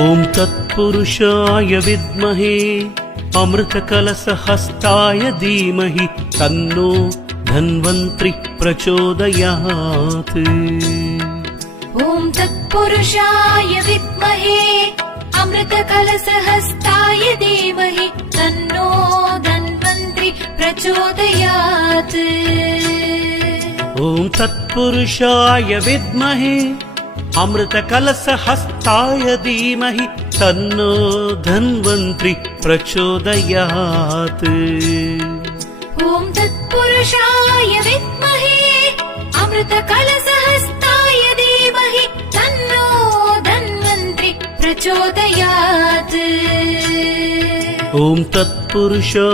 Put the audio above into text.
ॐ तत्पुरुषाय विद्महे अमृतकलशहस्ताय धीमहि तन्नो धन्वन्त्री प्रचोदयात्। ॐ तत्पुरुषाय विद्महे अमृतकलशहस्ताय धीमहि तन्नो धन्वन्त्री प्रचोदयात्। ॐ तत्पुरुषाय विद्महे अमृतकलशहस्ताय धीमहि तन्नो धन्वन्त्री प्रचोदयात्। ॐ तत्पुरुषाय विद्महे अमृतकलशहस्ताय धीमहि तन्नो धन्वन्त्री प्रचोदयात्। ॐ तत्पुरुषाय